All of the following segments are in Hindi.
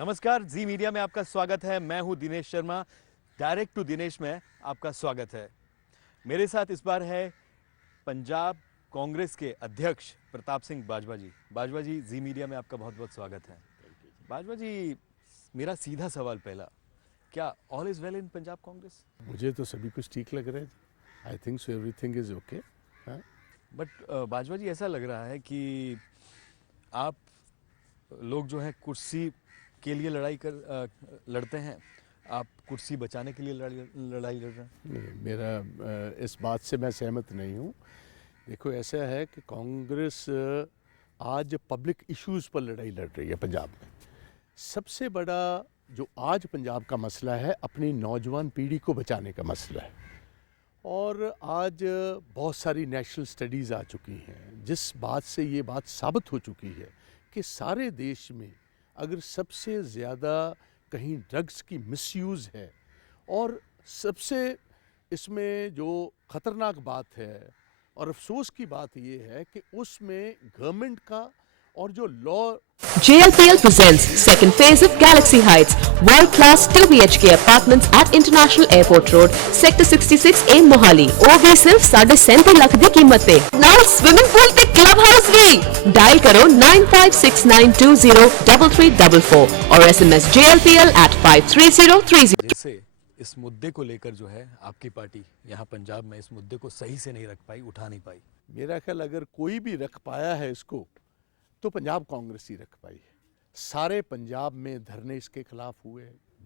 नमस्कार, जी मीडिया में आपका स्वागत है। मैं हूं दिनेश शर्मा। डायरेक्ट टू दिनेश में आपका स्वागत है। मेरे साथ इस बार है पंजाब कांग्रेस के अध्यक्ष प्रताप सिंह बाजवा जी। बाजवा जी, जी मीडिया में आपका बहुत बहुत स्वागत है। बाजवा जी, मेरा सीधा सवाल पहला, क्या all is well in Punjab Congress? मुझे तो सभी कुछ ठीक लग रहा है। I think so everything is okay. But Bajwa ji, ऐसा लग रहा है कि आप लोग जो है कुर्सी के लिए लड़ते हैं, आप कुर्सी बचाने के लिए लड़ाई लड़ रहे हैं। नहीं, मेरा इस बात से मैं सहमत नहीं हूँ। देखो, ऐसा है कि कांग्रेस आज पब्लिक इश्यूज़ पर लड़ाई लड़ रही है पंजाब में। सबसे बड़ा जो आज पंजाब का मसला है, अपनी नौजवान पीढ़ी को बचाने का मसला है। और आज बहुत सारी नेशनल स्टडीज़ आ चुकी हैं जिस बात से ये बात साबित हो चुकी है कि सारे देश में अगर सबसे ज़्यादा कहीं ड्रग्स की मिसयूज़ है, और सबसे इसमें जो ख़तरनाक बात है और अफसोस की बात ये है कि उसमें गवर्नमेंट का और जो law. JLPL presents second phase of Galaxy Heights, world-class 2 BHK apartments at International Airport Road, Sector 66A Mohali। ਉਹ ਵੀ ਸਿਰਫ 37.5 ਲੱਖ ਦੀ ਕੀਮਤ ਤੇ, ਨਾਲ ਸਵਿਮਿੰਗ ਪੂਲ ਤੇ ਕਲੱਬ ਹਾਊਸ ਵੀ। डायल करो 9569203344 और SMS JLPL at 53030। जैसे इस मुद्दे को लेकर जो है आपकी पार्टी यहाँ पंजाब में इस मुद्दे को सही से नहीं रख पाई, उठा नहीं पाई। मेरा ख्याल अगर कोई भी रख पाया है इसको तो पंजाब कांग्रेस ही रख पाई है। सारे पंजाब में धरने इसके खिलाफ हुए,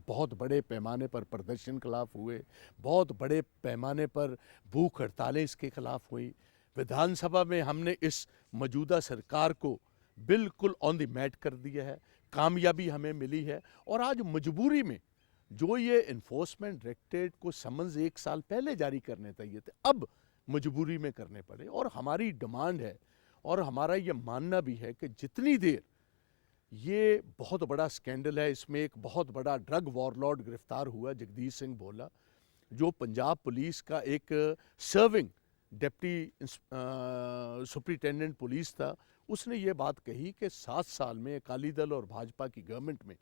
बहुत बड़े पैमाने पर प्रदर्शन खिलाफ हुए, बहुत बड़े पैमाने पर भूख हड़तालें इसके खिलाफ हुई। विधानसभा में हमने इस मौजूदा सरकार को बिल्कुल ऑन द मैट कर दिया है, कामयाबी हमें मिली है। और आज मजबूरी में जो ये इन्फोर्समेंट डायरेक्टरेट को समन्स 1 साल पहले जारी करने चाहिए थे, अब मजबूरी में करने पड़े। और हमारी डिमांड है और हमारा ये मानना भी है कि जितनी देर ये बहुत बड़ा स्कैंडल है, इसमें एक बहुत बड़ा ड्रग वॉरलॉर्ड गिरफ्तार हुआ, जगदीश सिंह भोला, जो पंजाब पुलिस का एक सर्विंग डिप्टी सुपरिटेंडेंट पुलिस था। उसने ये बात कही कि 7 साल में अकाली दल और भाजपा की गवर्नमेंट में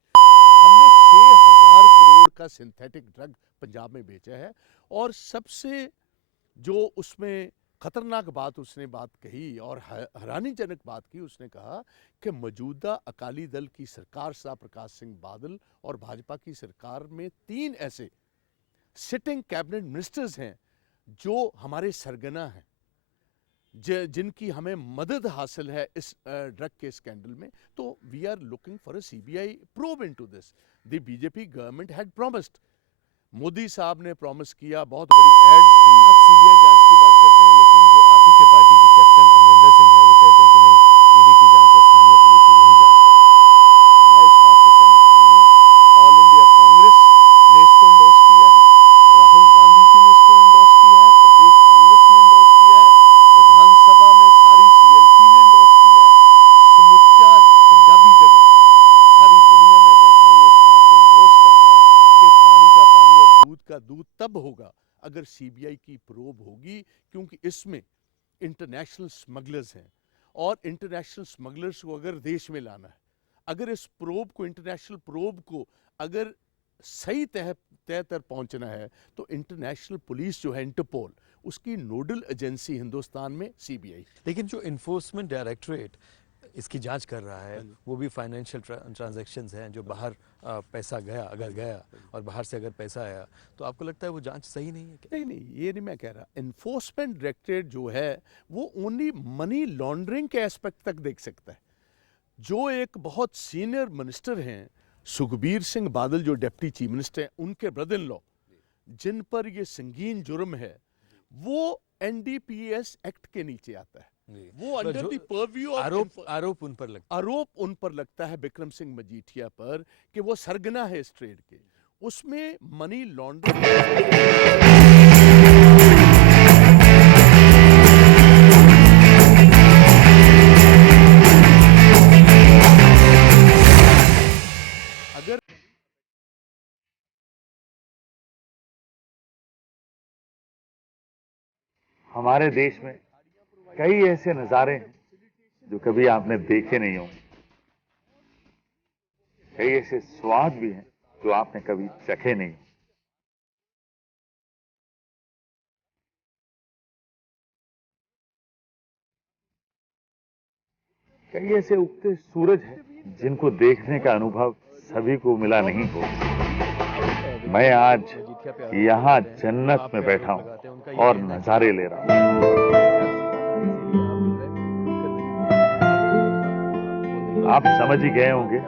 हमने 6000 करोड़ का सिंथेटिक ड्रग पंजाब में बेचा है। और सबसे जो उसमें खतरनाक बात उसने बात कही और हैरानीजनक बात की, उसने कहा कि मौजूदा अकाली दल की सरकार, सा प्रकाश सिंह बादल और भाजपा की सरकार में 3 ऐसे सिटिंग कैबिनेट मिनिस्टर्स हैं जो हमारे सरगना हैं, जिनकी हमें मदद हासिल है इस ड्रग के स्कैंडल में। तो we are looking for a CBI probe into this. The BJP government had promised, Modi साहब ने प्रॉमिस किया, बहुत बड़ी एड्स दी। आप सीबीआई जांच की बात करते हैं, लेकिन जो आप ही के पार्टी के कैप्टन अमरिंदर सिंह है वो कहते हैं कि नहीं, ईडी की जांच स्थानीय पुलिस ही वही जांच करे। मैं इस बात से सहमत नहीं हूँ। ऑल इंडिया कांग्रेस ने इसको इंडोर्स किया है, राहुल गांधी जी ने इसको इंडोर्स किया है, प्रदेश कांग्रेस ने इंडोर्स किया है, विधानसभा में सारी सीएलपी ने इंडोर्स किया है, समुच्चा पंजाबी जगत सारी दुनिया में बैठा हुआ इस बात को इंडोर्स कर रहा है कि पानी का पानी और दूध का दूध तब होगा अगर सीबीआई की प्रोब होगी, क्योंकि इसमें इंटरनेशनल स्मगलर्स हैं और इंटरनेशनल स्मगलर्स को अगर देश में लाना है, अगर इस प्रोब को, इंटरनेशनल प्रोब को अगर सही तह तक पहुंचना है, तो इंटरनेशनल पुलिस जो है, इंटरपोल, उसकी नोडल एजेंसी हिंदुस्तान में सीबीआई। लेकिन जो इन्फोर्समेंट डायरेक्टरेट इसकी जांच कर रहा है, वो भी फाइनेंशियल ट्रांजैक्शंस हैं, जो बाहर पैसा गया, अगर गया और बाहर से अगर पैसा आया, तो आपको लगता है वो जांच सही नहीं है क्या? नहीं, ये नहीं मैं कह रहा। इन्फोर्समेंट डायरेक्टरेट जो है वो ओनली मनी लॉन्ड्रिंग के एस्पेक्ट तक देख सकता है। जो एक बहुत सीनियर मिनिस्टर हैं, सुखबीर सिंह बादल, जो डिप्टी चीफ मिनिस्टर हैं, उनके ब्रदर इन लॉ, जिन पर ये संगीन जुर्म है, वो एनडीपीएस एक्ट के नीचे आता है। वो अंडर द परव्यू ऑफ आरोप उन पर लगता है। आरोप उन पर लगता है बिक्रम सिंह मजीठिया पर कि वो सरगना है इस ट्रेड के। उसमें मनी लॉन्ड्रिंग। अगर हमारे देश में कई ऐसे नज़ारे हैं जो कभी आपने देखे नहीं होंगे। कई ऐसे स्वाद भी हैं जो आपने कभी चखे नहीं। कई ऐसे उगते सूरज हैं जिनको देखने का अनुभव सभी को मिला नहीं हो। मैं आज यहाँ जन्नत में बैठा हूँ और नजारे ले रहा हूँ। आप समझ ही गए होंगे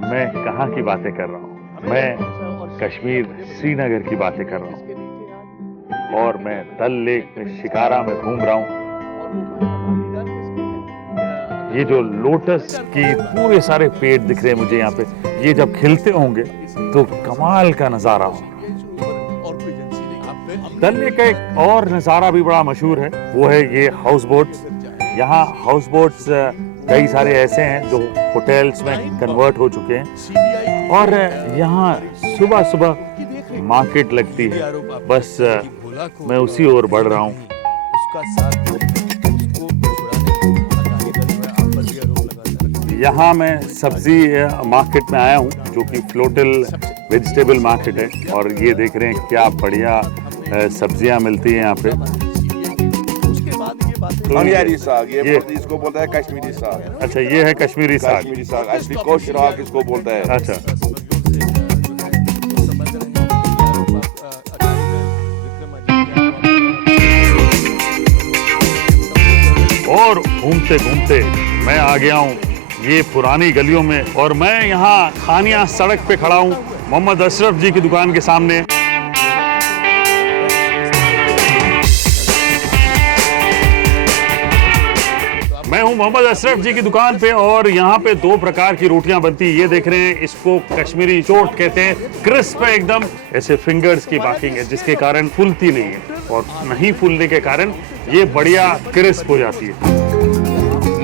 मैं कहाँ की बातें कर रहा हूँ। मैं कश्मीर श्रीनगर की बातें कर रहा हूँ और मैं डल लेक में शिकारा में घूम रहा हूँ। ये जो लोटस की पूरे सारे पेड़ दिख रहे हैं मुझे यहाँ पे, ये जब खिलते होंगे तो कमाल का नजारा हो। डल लेक का एक और नजारा भी बड़ा मशहूर है, वो है ये हाउस बोट्स। यहाँ हाउस बोट्स कई सारे ऐसे हैं जो होटल्स में कन्वर्ट हो चुके हैं और यहाँ सुबह सुबह मार्केट लगती है। बस मैं उसी ओर बढ़ रहा हूँ। यहाँ मैं सब्जी मार्केट में आया हूँ जो कि फ्लोटल वेजिटेबल मार्केट है और ये देख रहे हैं क्या बढ़िया सब्जियाँ मिलती हैं यहाँ पे। अनियारी साग, ये इसको बोलता है कश्मीरी साग। अच्छा, ये है कश्मीरी साग। कश्मीरी साग असली कोशराक इसको बोलता है। अच्छा, और घूमते घूमते मैं आ गया हूँ ये पुरानी गलियों में और मैं यहाँ खानिया सड़क पे खड़ा हूँ मोहम्मद अशरफ जी की दुकान के सामने। मैं हूं मोहम्मद अशरफ जी की दुकान पे और यहाँ पे दो प्रकार की रोटियां बनती है। ये देख रहे हैं, इसको कश्मीरी चोट कहते हैं। क्रिस्प है एकदम, ऐसे फिंगर्स की बाकिंग है जिसके कारण फूलती नहीं है और नहीं फूलने के कारण ये बढ़िया क्रिस्प हो जाती है।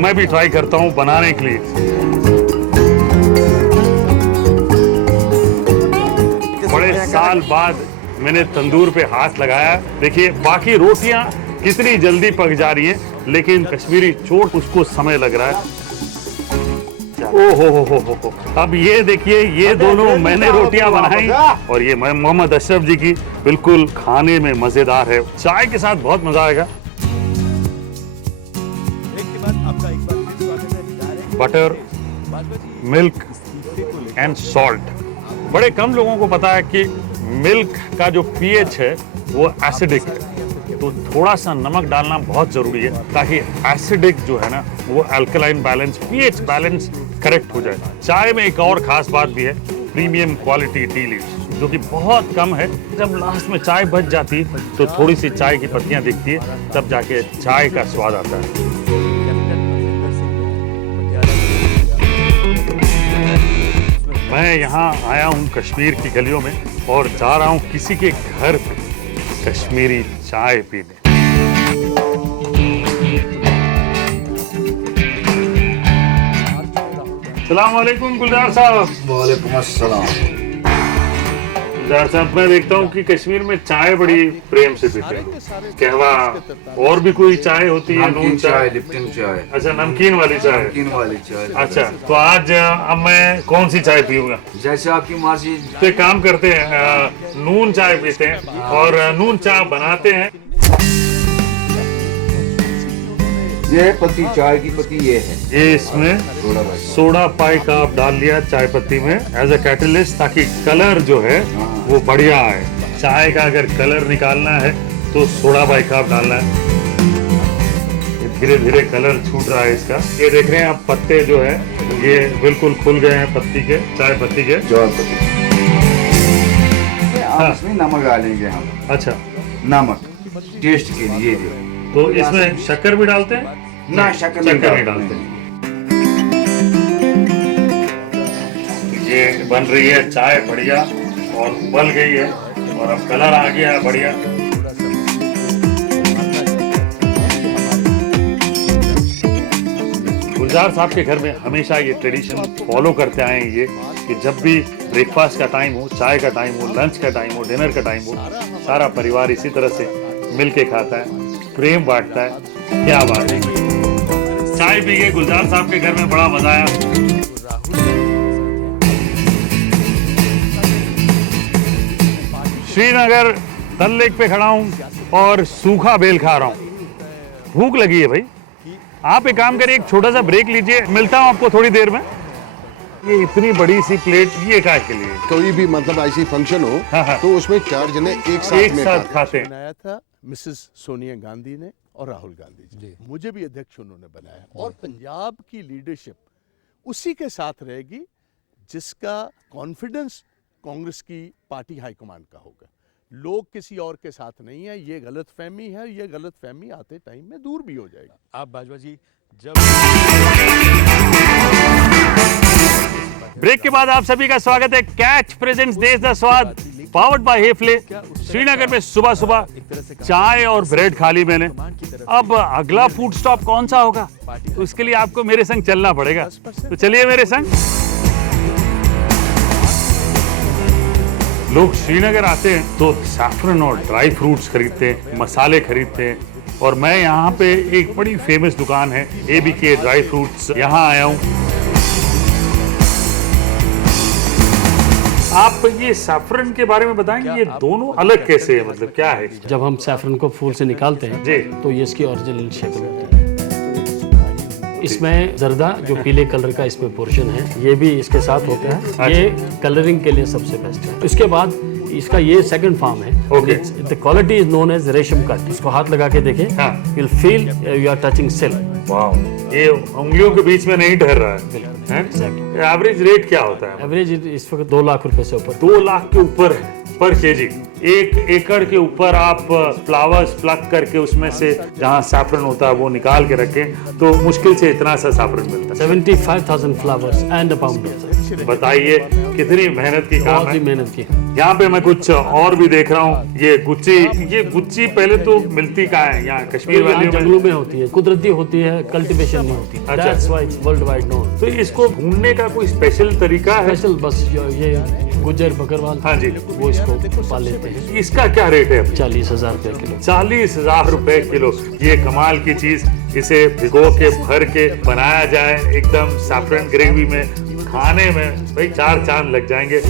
मैं भी ट्राई करता हूं बनाने के लिए। बड़े साल बाद मैंने तंदूर पे हाथ लगाया। देखिए बाकी रोटियां कितनी जल्दी पक जा रही हैं, लेकिन कश्मीरी चोट उसको समय लग रहा है। ओ हो। अब ये देखिए, ये दोनों मैंने रोटियां बनाई और ये मोहम्मद अशरफ जी की, बिल्कुल खाने में मजेदार है। चाय के साथ बहुत मजा आएगा। Butter, milk and salt. बड़े कम लोगों को पता है कि मिल्क का जो पीएच है वो एसिडिक है, तो थोड़ा सा नमक डालना बहुत जरूरी है ताकि एसिडिक जो है ना वो alkaline balance, pH balance correct हो जाए। चाय में एक और खास बात भी है, प्रीमियम क्वालिटी टी लीव्स जो कि बहुत कम है। जब लास्ट में चाय बच जाती है तो थोड़ी सी चाय की पत्तियां दिखती है, तब जाके चाय का स्वाद आता है। मैं यहाँ आया हूँ कश्मीर की गलियों में और जा रहा हूँ किसी के घर पे कश्मीरी चाय पीने। अस्सलाम वालेकुम गुलजार साहब। वालेकुम अस्सलाम। गुलजार साहब, मैं देखता हूँ कि कश्मीर में चाय बड़ी प्रेम से पीते हैं। कहवा और भी कोई चाय होती है? नून चाय, लिप्टन चाय। अच्छा, नमकीन वाली चाय। नमकीन वाली चाय। अच्छा, तो आज अब मैं कौन सी चाय पीऊंगा? जैसे आपकी मर्जी। तो एक काम करते हैं, नून चाय पीते हैं और नून चाय बनाते हैं। ये पत्ती, चाय की पत्ती ये है। ये इसमें सोडा पाई का आप डाल लिया चाय पत्ती में एज अ कैटलिस्ट, ताकि कलर जो है वो बढ़िया आए। चाय का अगर कलर निकालना है तो सोडा पाई का आप डालना है। धीरे धीरे कलर छूट रहा है इसका। ये देख रहे हैं आप, पत्ते जो है ये बिल्कुल खुल गए हैं पत्ती के, चाय पत्ती के। इसमें नमक डालेंगे हम। अच्छा, नमक टेस्ट के लिए। तो इसमें शक्कर भी डालते हैं? ना, शक्कर नहीं डालते। ये बन रही है चाय बढ़िया और उबल गई है और अब कलर आ गया है बढ़िया। गुलजार साहब के घर में हमेशा ये ट्रेडिशन फॉलो करते आए हैं ये कि जब भी ब्रेकफास्ट का टाइम हो, चाय का टाइम हो, लंच का टाइम हो, डिनर का टाइम हो, सारा परिवार इसी तरह से मिल के खाता है, प्रेम बांटता है। क्या बात है। चाय पी के गुलजार साहब के घर में बड़ा मजा आया। श्रीनगर डल लेक पे खड़ा हूँ और सूखा बेल खा रहा हूँ। भूख लगी है भाई। आप एक काम करिए, एक छोटा सा ब्रेक लीजिए, मिलता हूँ आपको थोड़ी देर में। ये इतनी बड़ी सी प्लेट ये काय के लिए? कोई भी मतलब ऐसी फंक्शन हो हाँ। तो उसमें 4 जने एक साथ खाते हैं। बनाया था मिसेस सोनिया गांधी ने और राहुल गांधी जी। मुझे भी अध्यक्ष उन्होंने बनाया और पंजाब की लीडरशिप उसी के साथ रहेगी जिसका कॉन्फिडेंस कांग्रेस की पार्टी हाईकमांड का होगा। लोग किसी और के साथ नहीं है, ये गलतफहमी है। ये गलतफहमी आते टाइम में दूर भी हो जाएगी। आप बाजवा जी जब ब्रेक के बाद आप सभी का स्वागत है। कैच प्रेजेंट्स देश दा स्वाद, पावर्ड बाय हेफले। श्रीनगर में सुबह सुबह चाय और ब्रेड खा ली मैंने। अब अगला फूड स्टॉप कौन सा होगा, उसके लिए आपको मेरे संग चलना पड़ेगा। तो चलिए मेरे संग। लोग श्रीनगर आते हैं तो सैफरन और ड्राई फ्रूट्स खरीदते हैं, मसाले खरीदते हैं। और मैं यहाँ पे एक बड़ी फेमस दुकान है ABK ड्राई फ्रूट्स, यहाँ आया हूँ। आप ये सैफरन के बारे में बताएंगे, ये दोनों अलग कैसे है, मतलब क्या है? जब हम सैफरन को फूल से निकालते हैं जी। तो ये इसकी ओरिजिनल शक्ल होती है। इसमें जर्दा जो पीले कलर का इसमें पोर्शन है, ये भी इसके साथ होता है। ये कलरिंग के लिए सबसे बेस्ट है। इसके बाद इसका ये सेकंड फॉर्म है। Okay. The quality is known as resham cut. इसको हाथ लगा के देखें, हाँ। you'll feel you are touching silk। वाह, ये उंगलियों के बीच में नहीं ठहर रहा है। एवरेज रेट क्या होता है? एवरेज इस वक्त 2 लाख रुपए से ऊपर। 2 लाख के ऊपर है पर केजी। 1 एकड़ के ऊपर आप फ्लावर्स प्लक करके उसमें से जहाँ सैफरन होता है वो निकाल के रखें तो मुश्किल से इतना सा सैफरन मिलता 75,000 flowers and a pound। है। बताइए कितनी मेहनत की काम बहुत ही है। मेहनत की। यहाँ पे मैं कुछ और भी देख रहा हूँ। ये गुच्ची पहले तो मिलती कहाँ है? यहाँ कश्मीर यहाँ वैली में। जंगलों में होती है, कुदरती होती है, कल्टीवेशन नहीं होती। अच्छा। That's why it's worldwide known। तो इसको भूनने का कोई स्पेशल तरीका है? स्पेशल बस ये गुज्जर बकरवाल, हाँ जी। वो इसको पाल लेते हैं। इसका क्या रेट है? 40,000 रुपए किलो। 40,000 रुपए किलो। ये कमाल की चीज। इसे भिगो के भर के बनाया जाए एकदम सैफरन ग्रेवी में, खाने में भाई 4 चांद लग जाएंगे।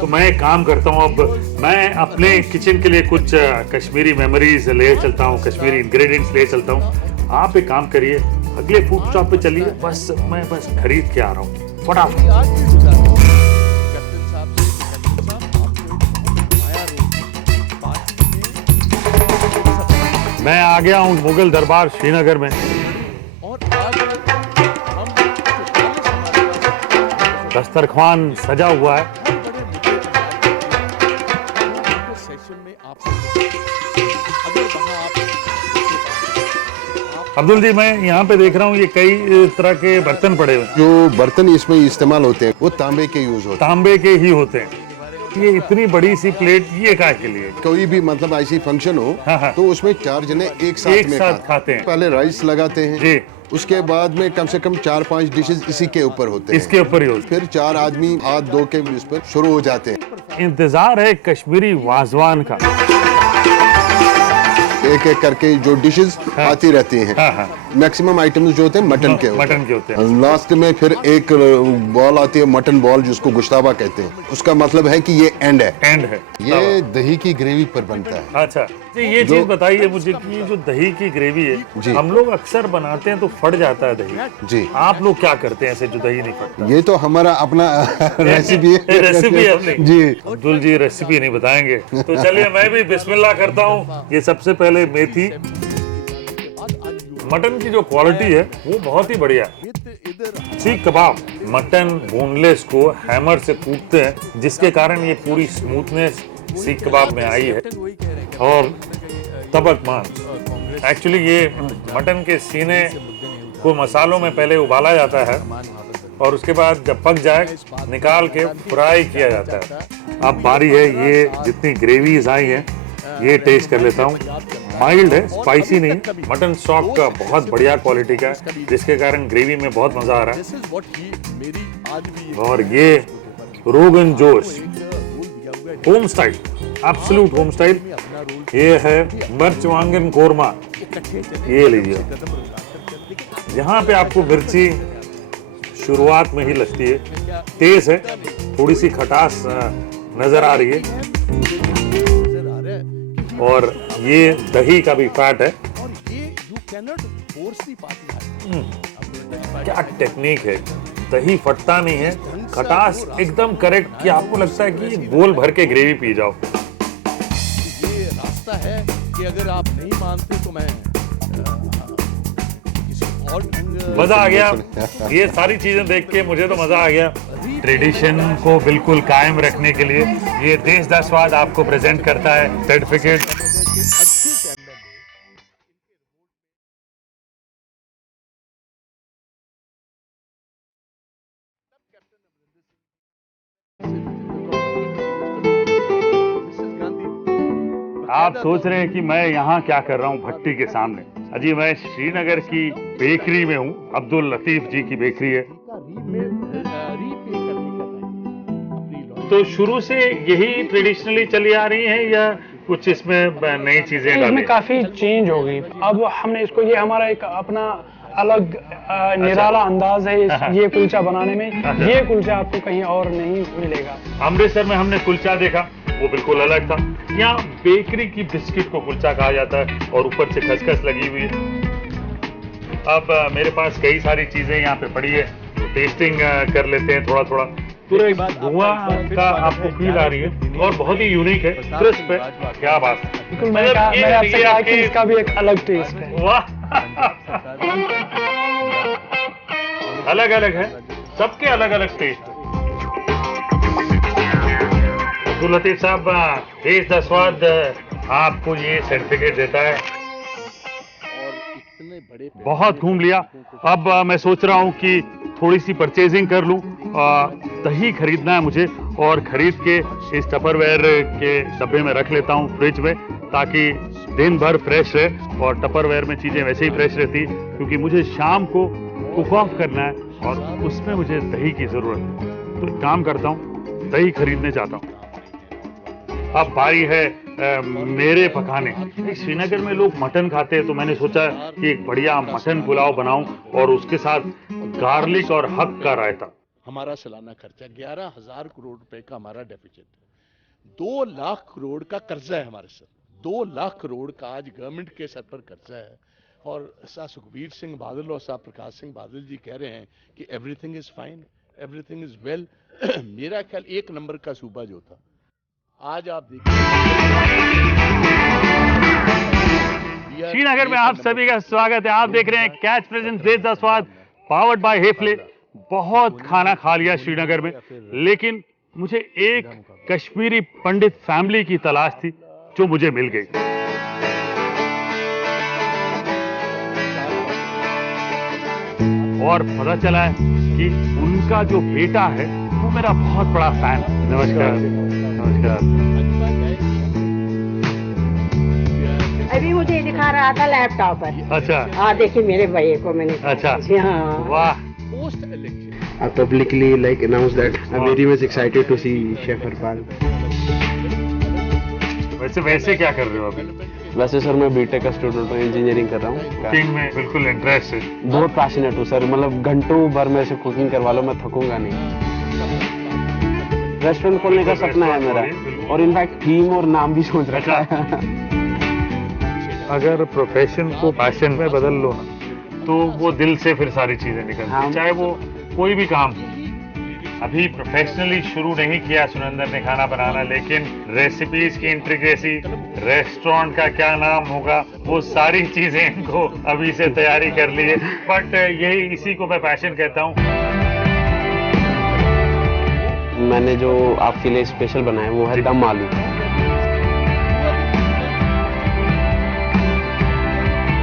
तो मैं एक काम करता हूँ, अब मैं अपने किचन के लिए कुछ कश्मीरी मेमोरीज ले चलता हूँ, कश्मीरी इंग्रेडिएंट्स ले चलता हूँ। आप एक काम करिए, अगले फूड स्टॉप पे चलिए, मैं बस खरीद के आ रहा हूँ फटाफट। मैं आ गया हूँ मुगल दरबार श्रीनगर में। दस्तरखान सजा हुआ है। अब्दुल जी, मैं यहाँ पे देख रहा हूँ ये कई तरह के बर्तन पड़े हुए हैं। जो बर्तन इसमें इस्तेमाल होते हैं वो तांबे के यूज होते तांबे के ही होते हैं। ये इतनी बड़ी सी प्लेट ये काय के लिए? हैं। कोई भी मतलब ऐसी फंक्शन हो हाँ। तो उसमें 4 जने एक एक में साथ खाते हैं। पहले राइस लगाते हैं जी। उसके बाद में कम से कम 4-5 डिशेस इसी के ऊपर होते हैं। इसके ऊपर ही होते फिर 4 आदमी हाथ धो के इस पर शुरू हो जाते हैं। हैं। इंतजार है कश्मीरी वाजवान का। एक एक करके जो डिशेस आती रहती हैं। हाँ। मैक्सिमम आइटम्स जो होते हैं मटन के होते मटन के होते हैं। हैं। लास्ट में फिर एक बॉल आती है, मटन बॉल, जिसको गुश्ताबा कहते हैं। उसका मतलब है कि ये एंड है। एंड है। ये दही की ग्रेवी पर बनता है। अच्छा जी, ये चीज बताइए मुझे कि ये जो दही की ग्रेवी है, जी। हम लोग अक्सर बनाते हैं तो फट जाता है दही। जी। आप लोग क्या करते हैं ऐसे जो दही नहीं फटता? ये तो हमारा अपना रेसिपी है। रेसिपी है अपनी। जी। अब्दुल जी रेसिपी नहीं बताएंगे तो चलिए मैं भी बिस्मिल्लाह करता हूँ। ये सबसे पहले मेथी। मटन की जो क्वालिटी है वो बहुत ही बढ़िया है। सीख कबाब, मटन बोनलेस को हैमर से कूटते हैं जिसके कारण ये पूरी स्मूथनेस सीख कबाब में आई है। और तबक मांस, एक्चुअली ये मटन के सीने को मसालों में पहले उबाला जाता है और उसके बाद जब पक जाए निकाल के फ्राई किया जाता है। अब बारी है ये जितनी ग्रेवीज आई हैं ये टेस्ट कर लेता हूँ। माइल्ड है, स्पाइसी नहीं। मटन स्टॉक का बहुत बढ़िया क्वालिटी का है जिसके कारण ग्रेवी में बहुत मजा आ रहा है। और ये rogan josh home style, absolute home style. ये है मिर्च वांगन कोरमा, ये लीजिए। यहाँ पे आपको मिर्ची शुरुआत में ही लगती है, तेज है, थोड़ी सी खटास नजर आ रही है। और ये दही का भी फैट है। और ये you cannot force the party. क्या टेक्निक है, दही फटता नहीं है, खटास एकदम करेक्ट कि आपको लगता है कि गोल भर के ग्रेवी पी जाओ। ये रास्ता है कि अगर आप नहीं मानते तो मैं किसी और ढंग। मजा आ गया, ये सारी चीजें देख के मुझे तो मजा आ गया। ट्रेडिशन को बिल्कुल कायम रखने के लिए ये देश दा स्वाद आपको प्रेजेंट करता है सर्टिफिकेट। आप सोच रहे हैं कि मैं यहाँ क्या कर रहा हूँ भट्टी के सामने। अजी मैं श्रीनगर की बेकरी में हूँ, अब्दुल लतीफ जी की बेकरी है। तो शुरू से यही ट्रेडिशनली चली आ रही है या कुछ इसमें नई चीजें डाली? इसमें काफी चेंज हो गई। अब हमने इसको, ये हमारा एक अपना अलग निराला अंदाज है ये कुलचा बनाने में। ये कुलचा आपको कहीं और नहीं मिलेगा। अमृतसर में हमने कुलचा देखा, वो बिल्कुल अलग था। यहाँ बेकरी की बिस्किट को कुलचा कहा जाता है और ऊपर से खसखस लगी हुई है। अब मेरे पास कई सारी चीजें यहाँ पे पड़ी है, तो टेस्टिंग कर लेते हैं थोड़ा थोड़ा। पूरे धुआं का आपको फील आ रही है और बहुत ही यूनिक है, क्रिस्प है। क्या बात है, बिल्कुल। मैंने आपसे कहा कि इसका भी एक अलग टेस्ट है। वाह अलग अलग है, सबके अलग अलग टेस्ट। अब्दुल लतीफ साहब, देश दा स्वाद आपको ये सर्टिफिकेट देता है। बहुत घूम लिया, अब मैं सोच रहा हूँ कि थोड़ी सी परचेजिंग कर लूँ। दही खरीदना है मुझे और खरीद के इस टपरवेयर के डब्बे में रख लेता हूँ फ्रिज में, ताकि दिन भर फ्रेश रहे। और टपरवेयर में चीज़ें वैसे ही फ्रेश रहती, क्योंकि मुझे शाम को कुक ऑफ करना है और उसमें मुझे दही की ज़रूरत है। तो काम करता हूँ, दही खरीदने जाता हूँ। अब बारी है मेरे पकाने। श्रीनगर में लोग मटन खाते हैं, तो मैंने सोचा कि एक बढ़िया मटन पुलाव बनाऊं और उसके साथ गार्लिक और हक का रायता। हमारा सालाना खर्चा 11,000 करोड़ रुपए का हमारा डेफिसिट है। 2 लाख करोड़ का कर्जा है हमारे सर। 2 लाख करोड़ का आज गवर्नमेंट के सर पर कर्जा है। और सा सुखबीर सिंह बादल और सा प्रकाश सिंह बादल जी कह रहे हैं कि everything is fine, everything is well. मेरा ख्याल 1 नंबर का सूबा जो था, आज आप देखिए श्रीनगर में आप सभी का स्वागत है। आप देख रहे हैं कैच प्रेजेंस देश दा स्वाद, पावर्ड बाय हेफले। बहुत खाना खा लिया श्रीनगर में, लेकिन मुझे एक कश्मीरी पंडित फैमिली की तलाश थी जो मुझे मिल गई। और पता चला है कि उनका जो बेटा है वो मेरा बहुत बड़ा फैन। नमस्कार। नमस्कार। अभी मुझे दिखा रहा था लैपटॉप पर। अच्छा। हाँ देखिए मेरे भाई को मैंने। अच्छा। हाँ। वाह। I publicly announced that I'm very much excited to see Chef Harpal. वैसे क्या कर रहे हो अभी? वैसे सर मैं बीटेक का स्टूडेंट हूँ, इंजीनियरिंग कर रहा हूँ। कुकिंग में बिल्कुल इंटरेस्ट है? बहुत पैशनेट हूँ सर, मतलब घंटों भर में से कुकिंग करवा लो, मैं थकूंगा नहीं। रेस्टोरेंट खोलने का सपना है मेरा, और इनफैक्ट थीम और नाम भी सोच रखा है। अगर प्रोफेशन को पैशन में बदल लो ना, तो वो दिल से फिर सारी चीजें निकलती हैं, चाहे वो कोई भी काम हो। अभी प्रोफेशनली शुरू नहीं किया सुनंदर ने खाना बनाना, लेकिन रेसिपीज की इंट्रिकेसी, रेस्टोरेंट का क्या नाम होगा, वो सारी चीजें इनको अभी से तैयारी कर ली है। बट यही इसी को मैं पैशन कहता हूँ। मैंने जो आपके लिए स्पेशल बनाया वो है दम आलू।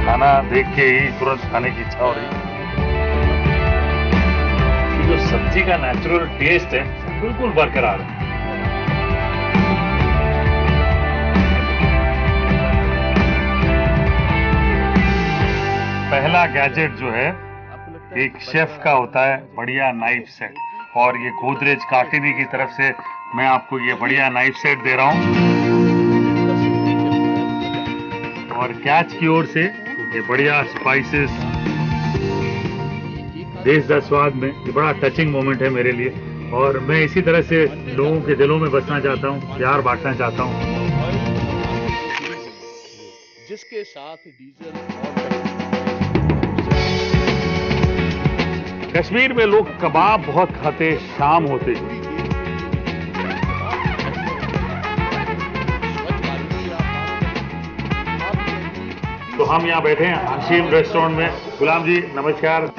खाना देख के ही तुरंत खाने की इच्छा हो रही है। जो सब्जी का नेचुरल टेस्ट है बिल्कुल बरकरार है। पहला गैजेट जो है एक शेफ का होता है, बढ़िया नाइफ सेट, और ये गोदरेज कार्टिनी की तरफ से मैं आपको ये बढ़िया नाइफ सेट दे रहा हूं। और कैच की ओर से ये बढ़िया स्पाइसेस, देश दा स्वाद में ये बड़ा टचिंग मोमेंट है मेरे लिए, और मैं इसी तरह से लोगों के दिलों में बसना चाहता हूँ, प्यार बांटना चाहता हूँ। जिसके साथ डीजल कश्मीर में लोग कबाब बहुत खाते, शाम होते ही। तो हम यहाँ बैठे हैं हाशिम रेस्टोरेंट में। गुलाम जी नमस्कार।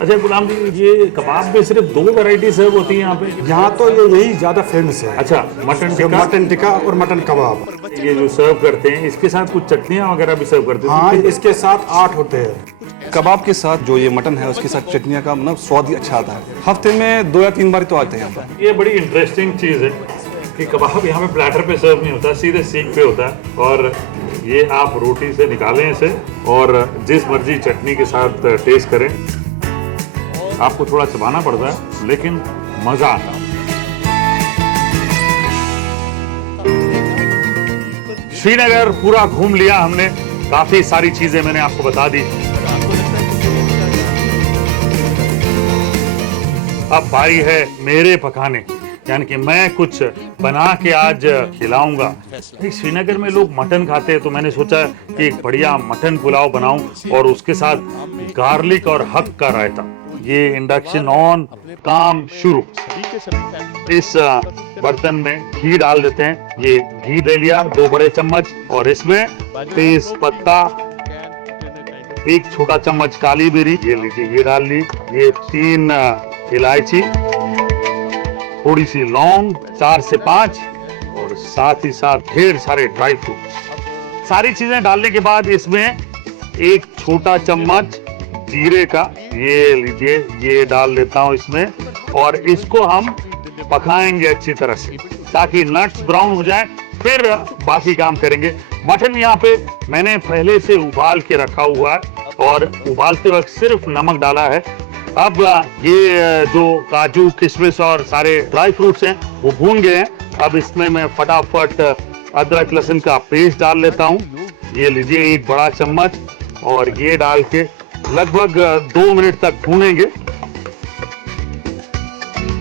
अच्छा गुलाम जी, ये कबाब में सिर्फ 2 वैरायटी सर्व होती है यहाँ पे? यहाँ तो यही ज्यादा फेमस है। अच्छा, मटन टिक्का और मटन कबाब ये जो सर्व करते हैं, इसके साथ कुछ चटनियाँ वगैरह भी सर्व करते हैं? हाँ, इसके साथ 8 होते हैं। कबाब के साथ जो ये मटन है उसके साथ चटनियाँ का मतलब स्वाद ही अच्छा आता है। हफ्ते में 2 या 3 बार तो आते हैं यहाँ पर। ये बड़ी इंटरेस्टिंग चीज़ है कि कबाब यहाँ पे प्लेटर पे सर्व नहीं होता, सीधे सीख पे होता है। और ये आप रोटी से निकालें इसे और जिस मर्जी चटनी के साथ टेस्ट करें। आपको थोड़ा चबाना पड़ता है लेकिन मजा आता है। श्रीनगर पूरा घूम लिया हमने, काफी सारी चीजें मैंने आपको बता दी। अब बारी है मेरे पकाने, यानी कि मैं कुछ बना के आज खिलाऊंगा। श्रीनगर में लोग मटन खाते हैं तो मैंने सोचा कि एक बढ़िया मटन पुलाव बनाऊं और उसके साथ गार्लिक और हक का रायता। ये इंडक्शन ऑन, काम शुरू। इस बर्तन में घी डाल देते हैं। ये घी ले लिया 2 बड़े चम्मच और इसमें तेज पत्ता, 1 छोटा चम्मच काली मिर्च, ये लीजिए ये डाल ली। ये 3 इलायची, थोड़ी सी लौंग, 4 से 5 और साथ ही साथ ढेर सारे ड्राई फ्रूट। सारी चीजें डालने के बाद इसमें 1 छोटा चम्मच जीरे का, ये लीजिए ये डाल लेता हूं इसमें। और इसको हम पकाएंगे अच्छी तरह से ताकि नट्स ब्राउन हो जाए, फिर बाकी काम करेंगे। मटन यहाँ पे मैंने पहले से उबाल के रखा हुआ है और उबालते वक्त सिर्फ नमक डाला है। अब ये जो काजू किशमिश और सारे ड्राई फ्रूट्स हैं वो भून गए हैं। अब इसमें मैं फटाफट अदरक लहसुन का पेस्ट डाल लेता हूँ। ये लीजिए 1 बड़ा चम्मच और ये डाल के लगभग 2 मिनट तक भूनेंगे।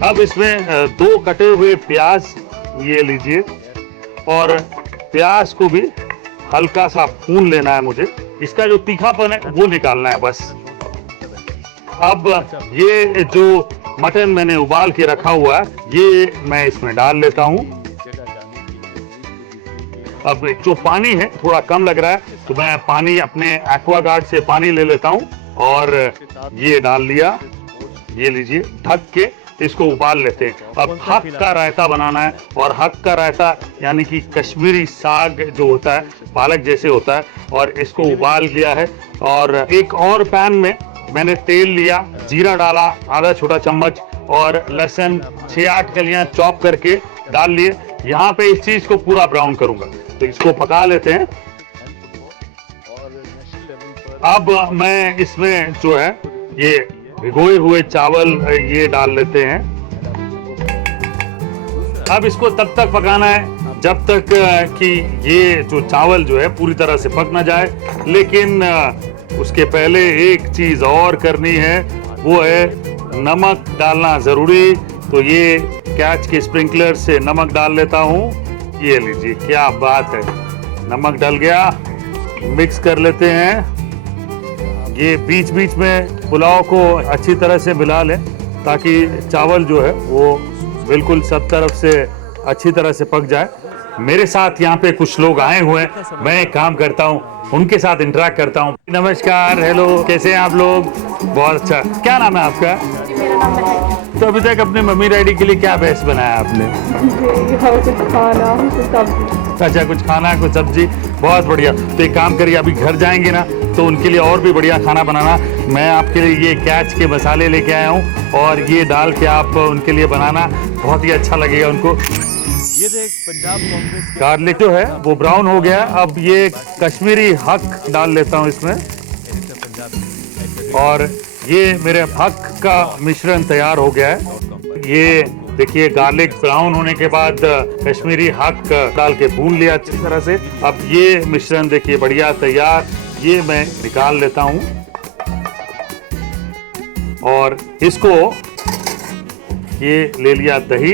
अब इसमें 2 कटे हुए प्याज ये लीजिए और प्याज को भी हल्का सा भून लेना है मुझे। इसका जो तीखापन है वो निकालना है बस। अब ये जो मटन मैंने उबाल के रखा हुआ है ये मैं इसमें डाल लेता हूं। अब जो पानी है थोड़ा कम लग रहा है तो मैं पानी अपने एक्वागार्ड से पानी ले लेता हूं और ये डाल लिया। ये लीजिए ढक के इसको उबाल लेते हैं। अब हक का रायता बनाना है और हक का रायता यानी कि कश्मीरी साग जो होता है पालक जैसे होता है, और इसको उबाल लिया है। और एक और पैन में मैंने तेल लिया, जीरा डाला आधा छोटा चम्मच और लहसुन 6-8 कलियां चॉप करके डाल लिए। यहाँ पे इस चीज को पूरा ब्राउन करूंगा तो इसको पका लेते हैं। अब मैं इसमें जो है ये भिगोए हुए चावल ये डाल लेते हैं। अब इसको तब तक पकाना है जब तक कि ये जो चावल जो है पूरी तरह से पक ना जाए। लेकिन उसके पहले एक चीज और करनी है, वो है नमक डालना जरूरी। तो ये कैच के स्प्रिंकलर से नमक डाल लेता हूँ। ये लीजिए क्या बात है, नमक डल गया। मिक्स कर लेते हैं। ये बीच बीच में पुलाव को अच्छी तरह से मिला लें ताकि चावल जो है वो बिल्कुल सब तरफ से अच्छी तरह से पक जाए। मेरे साथ यहाँ पे कुछ लोग आए हुए हैं, मैं एक काम करता हूँ उनके साथ इंटरेक्ट करता हूँ। नमस्कार, हेलो, कैसे हैं आप लोग? बहुत अच्छा। क्या नाम है आपका? मेरा नाम है। तो अभी तक अपने मम्मी डैडी के लिए क्या बेस्ट बनाया आपने? कुछ खाना, कुछ सब्जी। अच्छा, कुछ खाना कुछ सब्जी, बहुत बढ़िया। तो एक काम करिए, अभी घर जाएंगे ना तो उनके लिए और भी बढ़िया खाना बनाना। मैं आपके लिए ये कैच के मसाले लेके आया हूँ और ये डाल के आप उनके लिए बनाना, बहुत ही अच्छा लगेगा उनको। ये देख पंजाब कांग्रेस गार्लिक जो है वो ब्राउन हो गया। अब ये कश्मीरी हक डाल लेता हूँ इसमें और ये मेरे हक का मिश्रण तैयार हो गया है। ये देखिए गार्लिक ब्राउन होने के बाद कश्मीरी हक डाल के भून लिया अच्छी तरह से। अब ये मिश्रण देखिए बढ़िया तैयार, ये मैं निकाल लेता हूं और इसको ये ले लिया दही